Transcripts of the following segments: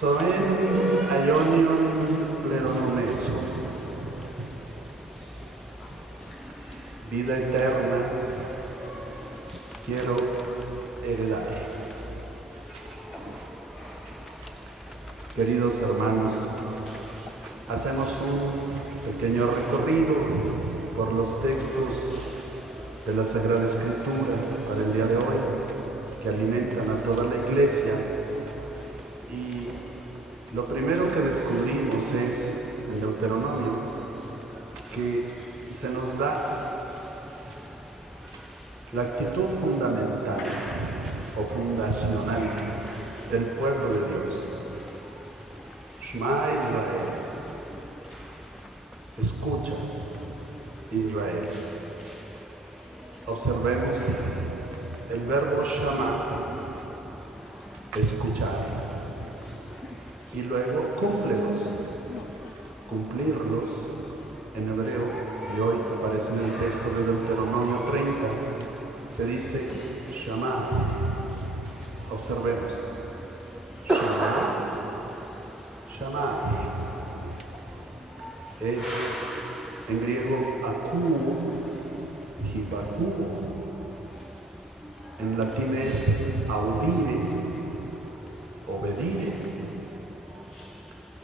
Soen aionion plenomeso. Vida eterna quiero heredar. Queridos hermanos, hacemos un pequeño recorrido por los textos de la Sagrada Escritura para el día de hoy, que alimentan a toda la Iglesia. Y lo primero que descubrimos es el Deuteronomio, que se nos da la actitud fundamental o fundacional del pueblo de Dios. Shema Israel. Escucha, Israel. Observemos el verbo Shema, escuchar, y luego cúmplelos, cumplirlos en hebreo, y hoy aparece en el texto de Deuteronomio 30, se dice Shema. Observemos. Shema, Shema. Es en griego akú, hipakú. En latín es audire, obedire.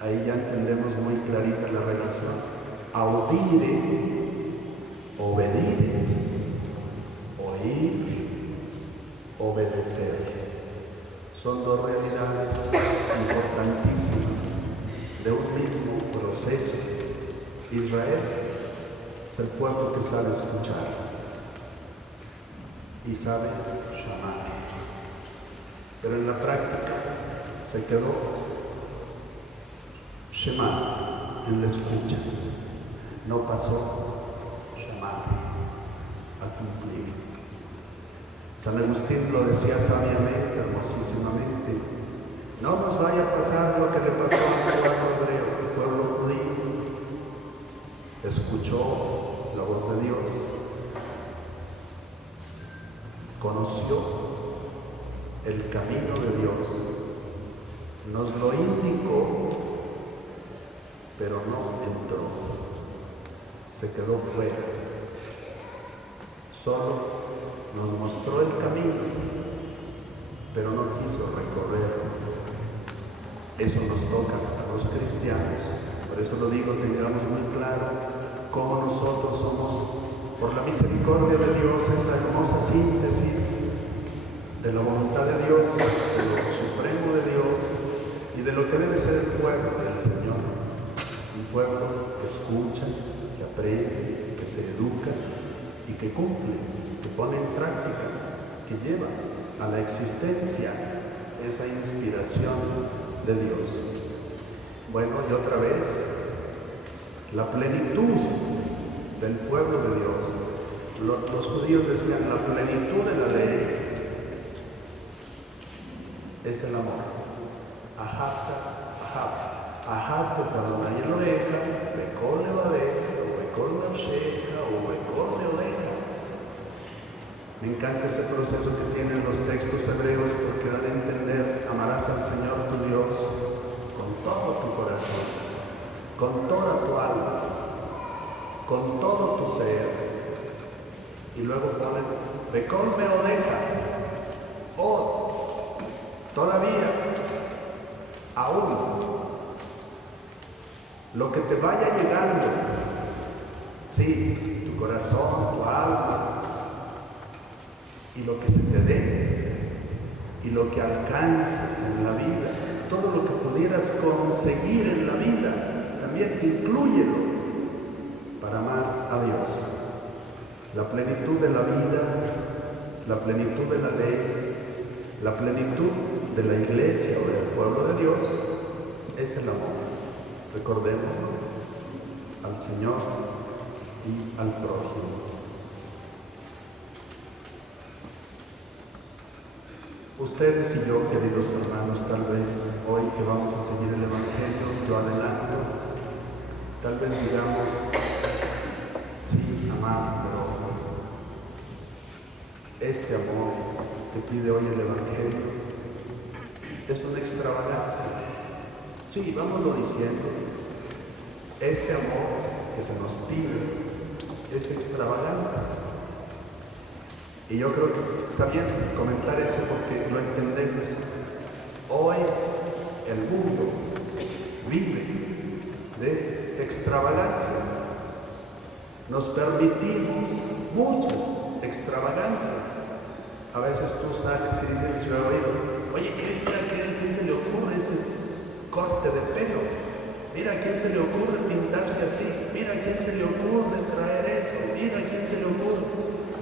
Ahí ya entendemos muy clarita la relación. Audire, obedir, oír, obedecer. Son dos realidades importantísimas de un mismo proceso. Israel es el pueblo que sabe escuchar y sabe llamar, pero en la práctica se quedó Shema en la escucha, no pasó llamar a cumplir. San Agustín lo decía sabiamente, hermosísimamente: no nos vaya a pasar lo que le pasó al pueblo hebreo, al pueblo judío. Escuchó la voz de Dios, conoció el camino de Dios, nos lo indicó, pero no entró, se quedó fuera. Solo nos mostró el camino, pero no quiso recorrerlo. Eso nos toca a los cristianos. Por eso lo digo, tengamos muy claro cómo nosotros somos, por la misericordia de Dios, esa hermosa síntesis de la voluntad de Dios, de lo supremo de Dios y de lo que debe ser el pueblo del Señor. Un pueblo que escucha, que aprende, que se educa y que cumple, que pone en práctica, que lleva a la existencia esa inspiración de Dios. Bueno, y otra vez, la plenitud del pueblo de Dios. Los judíos decían, la plenitud de la ley es el amor. Ahavta Adonai Eloheja, bekol levaveja, o bekol nafsheja, o bekol leodeja. Me encanta ese proceso que tienen los textos hebreos, porque dan a entender: amarás al Señor tu Dios con todo tu corazón, con toda tu alma, con todo tu ser. Y luego ponen bekol meodeja, o todavía, aún, lo que te vaya llegando, sí, tu corazón, tu alma, y lo que se te dé, y lo que alcances en la vida, todo lo que pudieras conseguir en la vida, también inclúyelo para amar a Dios. La plenitud de la vida, la plenitud de la ley, la plenitud de la Iglesia o del pueblo de Dios es el amor. Recordemos al Señor y al prójimo. Ustedes y yo, queridos hermanos, tal vez hoy que vamos a seguir el Evangelio, yo adelanto, tal vez digamos, sí, amar, pero este amor que pide hoy el Evangelio es una extravagancia, Sí, vámonos diciendo, este amor que se nos pide es extravagante. Y yo creo que está bien comentar eso porque lo entendemos. Hoy el mundo vive de extravagancias. Nos permitimos muchas extravagancias. A veces tú sales y dices, oye, ¿qué se le ocurre ese corte de pelo? Mira, ¿a quién se le ocurre pintarse así? Mira, ¿a quién se le ocurre traer eso? Mira, ¿a quién se le ocurre?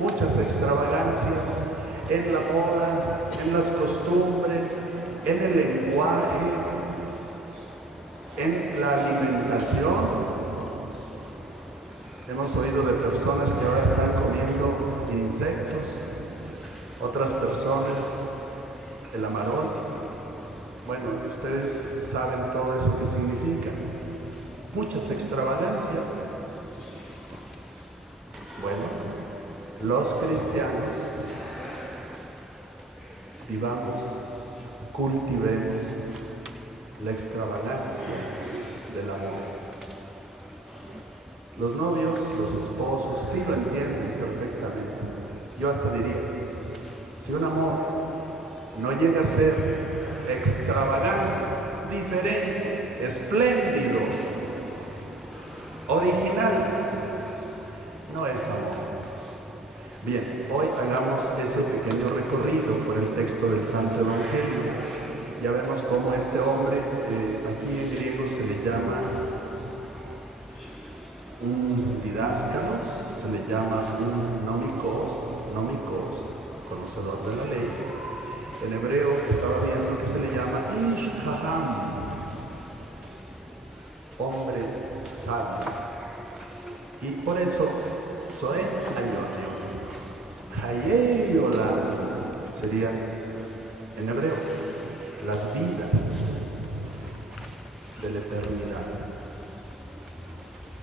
Muchas extravagancias en la moda, en las costumbres, en el lenguaje, en la alimentación. Hemos oído de personas que ahora están comiendo insectos, otras personas el amarón. Bueno, ustedes saben todo eso que significa. Muchas extravagancias. Bueno, los cristianos vivamos, cultivemos la extravagancia del amor. Los novios, los esposos, sí lo entienden perfectamente. Yo hasta diría, si un amor no llega a ser extravagante, diferente, espléndido, original, no es amor. Bien, hoy hagamos ese pequeño recorrido por el texto del Santo Evangelio. Ya vemos cómo este hombre, aquí en griego se le llama un didáscalos, se le llama un nómicos, conocedor de la ley. En hebreo estaba viendo que se le llama Ish Haham, hombre sabio. Y por eso, Zoe Hayeyolam sería en hebreo las vidas de la eternidad.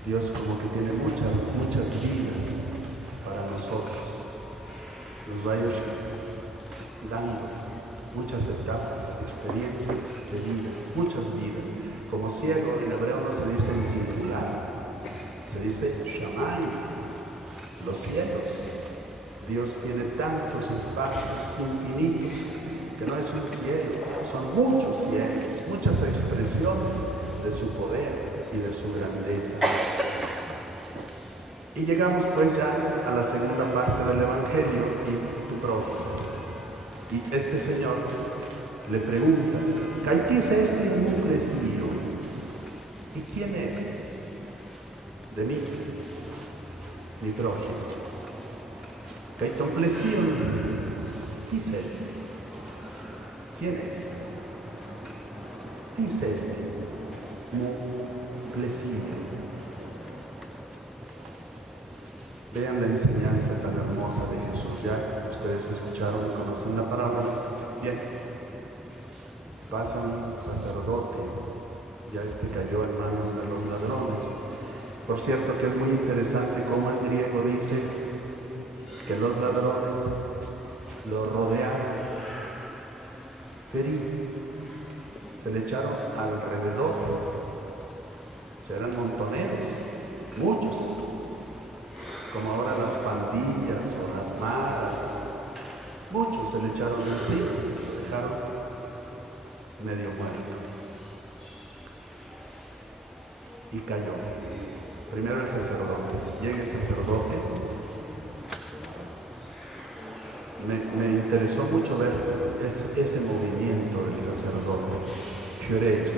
Dios como que tiene muchas vidas para nosotros. Nos va a ir dando muchas etapas, experiencias de vida, muchas vidas. Como ciego en hebreo no se dice en singular, se dice Shamay, los cielos. Dios tiene tantos espacios infinitos que no es un cielo, son muchos cielos, muchas expresiones de su poder y de su grandeza. Y llegamos pues ya a la segunda parte del Evangelio y prójimo. Y este señor le pregunta, ¿qué es este mundo mío? ¿Y quién es? De mí, mi prójimo. ¿Qué compleción? Dice, ¿quién es? Dice este, compleción. Vean la enseñanza tan hermosa de Jesús. Ya ustedes escucharon y conocen la palabra. Bien, pasa un sacerdote, ya cayó en manos de los ladrones. Por cierto que es muy interesante cómo el griego dice que los ladrones lo rodearon, se le echaron alrededor, eran montoneros, muchos, como ahora las pandillas o las maras, muchos se le echaron así, se dejaron medio muerto y cayó. Primero el sacerdote, llega el sacerdote. Me interesó mucho ver ese movimiento del sacerdote, Kyres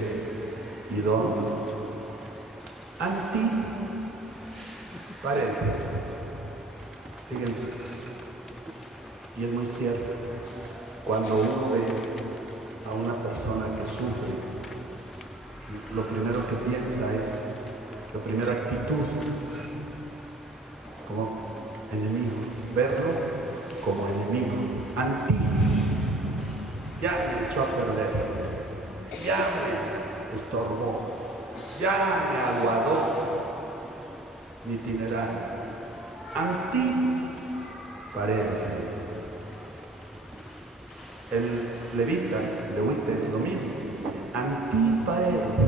y Don, anti parece. Fíjense, y es muy cierto, cuando uno ve a una persona que sufre, lo primero que piensa es, la primera actitud, como enemigo, verlo como enemigo, anti, ya me echó a perder, ya me estorbó, ya me aguadó mi itinerario, anti pareja. El levita es lo mismo, Antipaete.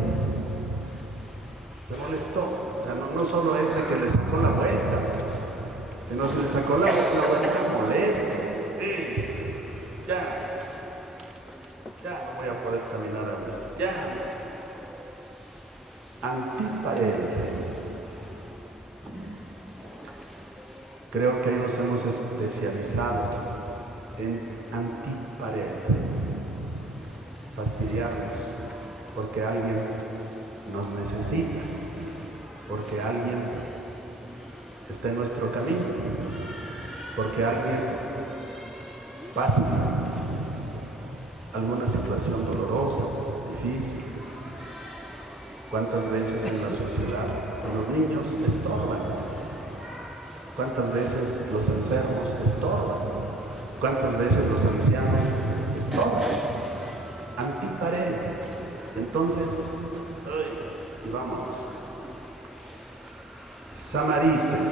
Se molestó. O sea, no solo ese que le sacó la vuelta, sino se le sacó la vuelta molesta. Ya no voy a poder caminar ahora. Ya. Antipaete. Creo que nos hemos especializado en antipaete. Fastidiarnos porque alguien nos necesita, porque alguien está en nuestro camino, porque alguien pasa alguna situación dolorosa, difícil. ¿Cuántas veces en la sociedad los niños estorban? ¿Cuántas veces los enfermos estorban? ¿Cuántas veces los ancianos estorban? Antipaete. Entonces, y vámonos. Samaritas.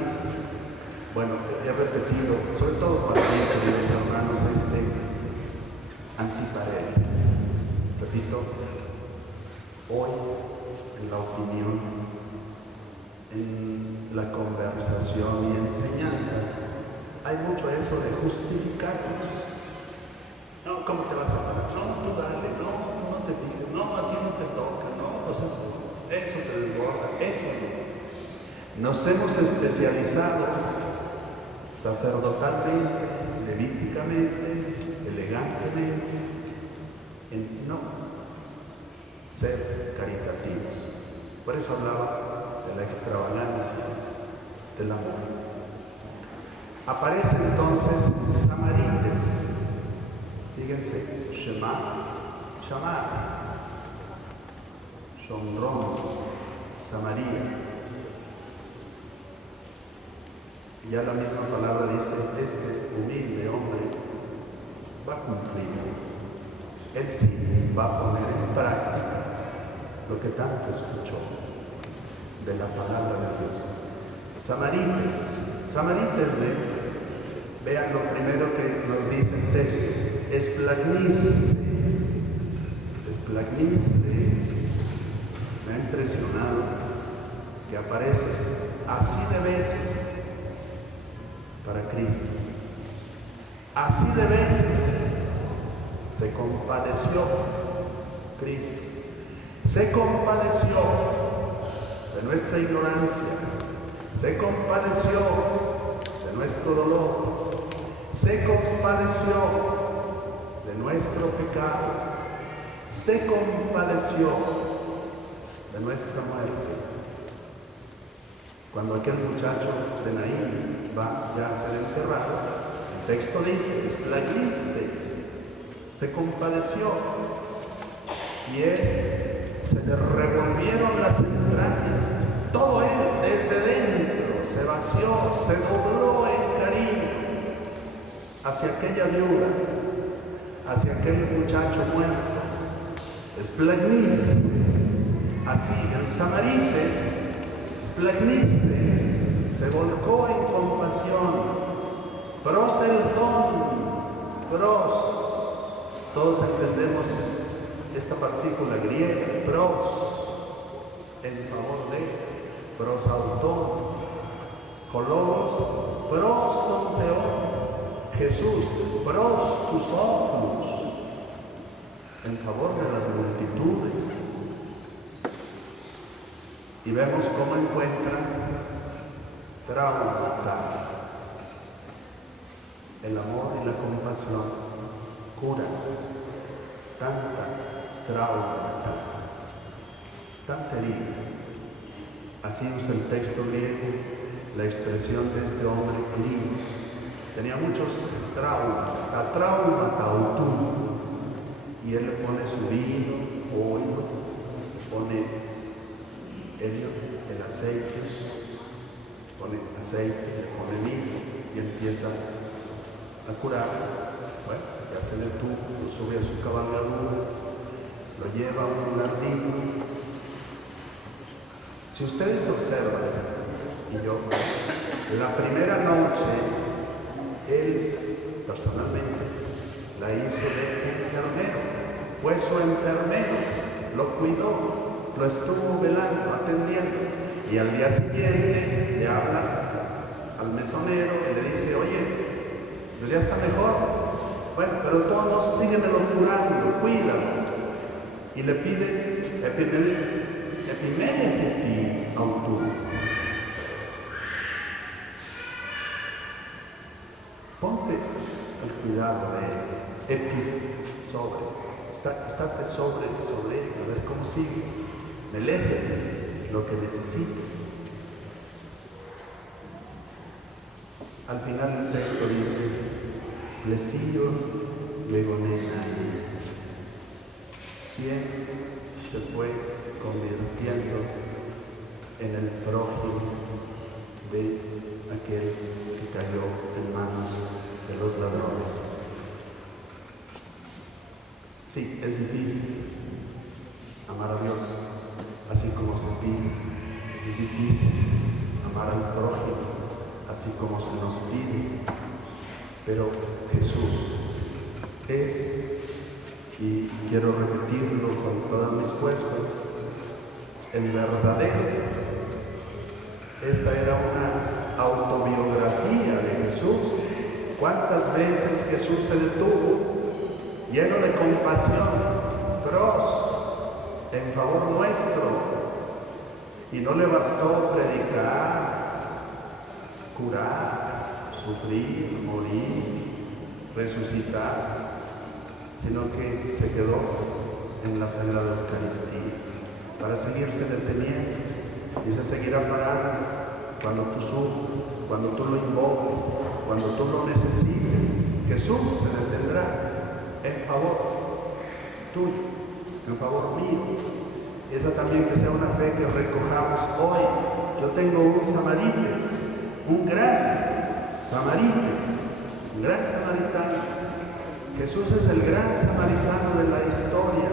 Bueno, he repetido, sobre todo para mí, queridos hermanos, antipaete. Repito, hoy en la opinión, en la conversación y enseñanzas, hay mucho eso de justificarnos. No, ¿cómo te vas a parar? No, tú dale, no te fijes, no, a ti no te toca, no, pues eso te desborda, eso no. Nos hemos especializado sacerdotalmente, levíticamente, elegantemente, en no ser caritativos. Por eso hablaba de la extravagancia del amor. Aparece entonces Samarites. Fíjense, Shema, Shomron, Samaria. Y ya la misma palabra dice, este humilde hombre va a cumplir. Él sí va a poner en práctica lo que tanto escuchó de la palabra de Dios. Samarites vean lo primero que nos dice el texto, esplagniste, me ha impresionado que aparece así de veces para Cristo, así de veces se compadeció Cristo, se compadeció de nuestra ignorancia, se compadeció de nuestro dolor, se compadeció de nuestro pecado, se compadeció de nuestra muerte. Cuando aquel muchacho de Naín va ya a ser enterrado, el texto dice, esplagniste, se compadeció, y se le revolvieron las entrañas, todo él desde dentro se vació, se dobló en cariño hacia aquella viuda, hacia aquel muchacho muerto. Esplagniste, así el Samarites, esplagniste, se volcó en compasión. Pros el don, pros. Todos entendemos esta partícula griega, pros, en favor de, pros autor, colomos, pros ton teón, Jesús, pros tus ojos, en favor de las multitudes. Y vemos cómo encuentra trauma. El amor y la compasión curan tanta trauma, tanta herida. Así usa el texto griego la expresión de este hombre herido. Tenía muchos traumas, a trauma tautú. Y él le pone su vino, óleo, pone el aceite, pone aceite, le pone vino y empieza a curar. Bueno, ya se le tuvo, lo sube a su cabalgadura, lo lleva a un lugar digno. Si ustedes observan, y yo, la primera noche, él personalmente la hizo de enfermero, fue su enfermero. lo cuidó, lo estuvo velando, atendiendo. Y al día siguiente le habla al mesonero y le dice, oye, pues ya está mejor. Bueno, pero todos síguemelo curando, cuídalo. Y le pide epimene autor. Ponte el cuidado de él, estate sobre él, a ver cómo sigue, meléjate lo que necesite. Al final el texto dice, Lesío legonena, quien se fue convirtiendo en el prójimo de aquel que cayó en manos de los ladrones. Sí, es difícil amar a Dios así como se pide. Es difícil amar al prójimo así como se nos pide. Pero Jesús es, y quiero repetirlo con todas mis fuerzas, el verdadero. Esta era una autobiografía de Jesús. ¿Cuántas veces Jesús se detuvo, lleno de compasión, feroz, en favor nuestro? Y no le bastó predicar, curar, sufrir, morir, resucitar, sino que se quedó en la Sagrada Eucaristía para seguirse deteniendo y se seguirá parando cuando tú sufres, cuando tú lo invoques, cuando tú lo necesites. Jesús se detendrá en favor tuyo, en favor mío. Y esa también que sea una fe que recojamos hoy. Yo tengo un Samarites, un gran Samarites, un gran samaritano. Jesús es el gran samaritano de la historia,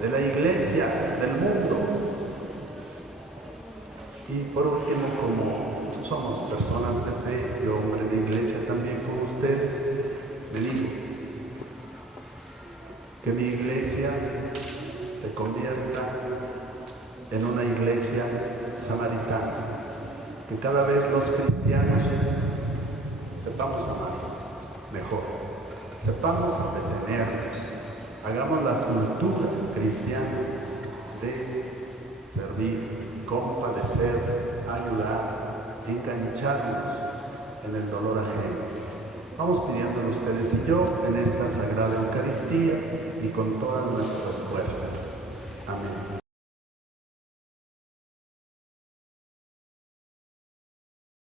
de la iglesia, del mundo. Y por último, como somos personas de fe, yo hombre de iglesia también como ustedes, le digo que mi iglesia se convierta en una iglesia samaritana, que cada vez los cristianos sepamos amar mejor, sepamos detenernos, hagamos la cultura cristiana de servir, compadecer, ayudar, engancharnos en el dolor ajeno. Vamos pidiéndolo ustedes y yo en esta Sagrada Eucaristía y con todas nuestras fuerzas.